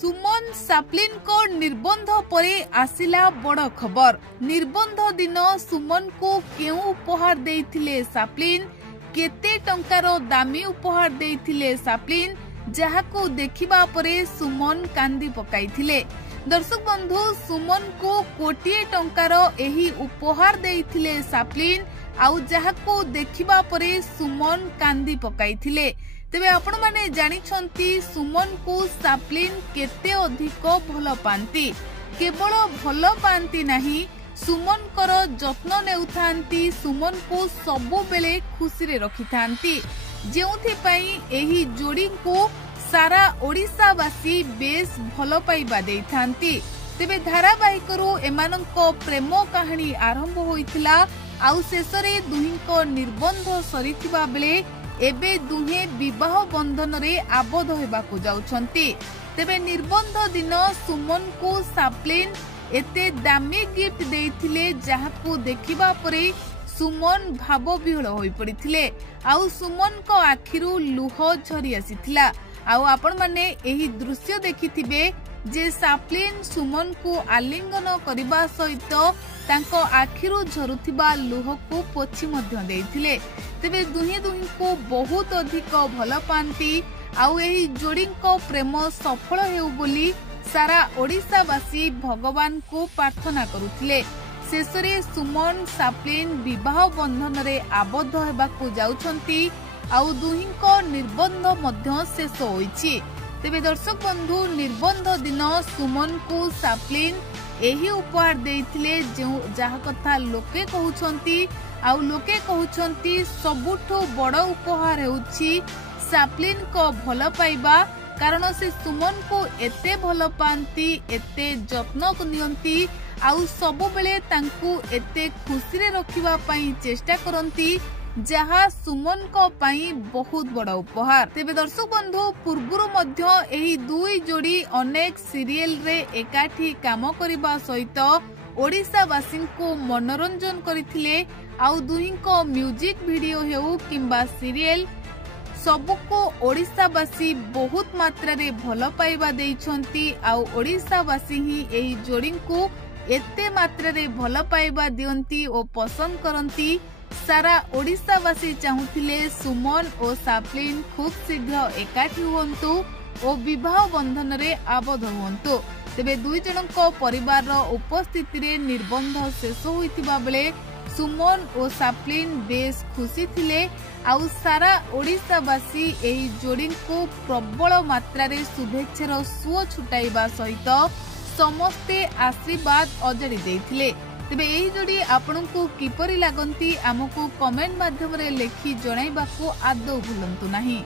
सुमन साप्लिन को निर्बंध परे आसिला बड़ खबर। निर्बंध दिन सुमन को क्यों उपहार देइथिले साप्लिन, केते टंकार दामी उपहार देइथिले साप्लिन, जहाको देखिबा परे सुमन कांदी पकाइथिले। दर्शक बंधु, सुमन को कोटिए टंकार एही उपहार देइथिले साप्लिन, आउ जहाको देखिबा परे सुमन कांदी पकाइथिले। तेबे आपण माने जानिछंती सुमन को साप्लिन केते अधिक भल पांती। केवल भल पांती नहीं, सुमन कर जत्न नेउथांती, सुमन को सबु बेले खुशी रे रखिथांती, जेउथि पई एही जोड़ी को सारा ओडिसावासी बेस भल पाइबा देइथांती। तेबे धारावाहिकरू एमानंको प्रेम कहानी आरंभ होइथिला, आउ शेषरे दुहिंको निर्बंध सरिथिबा बेले एबे दुहे विवाह बंधन रे आबद्ध हेबाकु जाउछंती। तेबे निर्बंध दिन सुमन को साप्लिन एते दामी गिफ्ट देइथिले, जहाकू देखिबा परे सुमन भाव विहल होई पड़िथिले, आउ सुमन को आखिरु लुह झरी आसीथिला। आउ आपण माने एही दृश्य देखिथिबे जे साप्लिन सुमन को आलिंगन करिबा सहित तांको आखिरु झरुथिबा लुह को पोछि मध्य देइथिले। तेबे दुहे को बहुत अधिक भल पांती, आउ एही जोड़ीको प्रेम सफल हेउ बोली सारा ओडिसावासी भगवान को प्रार्थना करुथिले। शेषरे सुमन साप्लिन विवाह बंधन रे आबद्ध हेबाकु जाउछंती, आउ दुहिंको निर्बंध मध्य शेष होईछि। तेबे दर्शक बंधु, निर्बंध दिन सुमन को साप्लिन एही उपहार देइथिले, जहा कथा लोके कहउछंती, आउ लोके कहउछंती सबुठो बड़ उपहार हेउछि साप्लिन को भल पाइबा। कारण से सुमन को एते भल पांती, एते जत्न नियंती, आउ सबु बेले तांकू एते खुशी रे रखिबा पई चेष्टा करंती, जहा सुमन को पाई बहुत बड़ा उपहार। तेबे दर्शक बंधु, पूर्वरु मध्य एही दुई जोड़ी अनेक सीरियल रे एकाठी काम करिबा सहित ओडिसावासी को मनोरंजन करिथिले, आउ दुहिंको म्यूजिक वीडियो हेउ किंबा सीरियल सबको ओडिसावासी बहुत मात्रा रे भल पाइबा देइछंती, आउ ओडिसावासी ही एही जोड़ी को एते मात्रा रे भल पाइबा दियंती ओ पसंद करंती। सारा ओडिसावासी चाहूथिले सुमन और साप्लिन खूब शीघ्र एकाठी हुअन्तु और विवाह बंधन रे आबद्ध हुअन्तु। तेबे दुई जनको परिवार रो उपस्थिति रे निर्बंध शेष होइतिबा बेले सुमन और साप्लिन बेस खुशी थिले, आउ सारा ओडिसावासी एही जोड़ी को प्रबल मात्रा रे शुभेच्छार सुओ छुटाइबा सहित समस्ते आशीर्वाद अजड़ी देइथिले। तेबे एही जोड़ी आपनकु किपरि लागंती आमको कमेंट माध्यम रे लेखि जणाइबाकू आदौ भूलंतु नाही।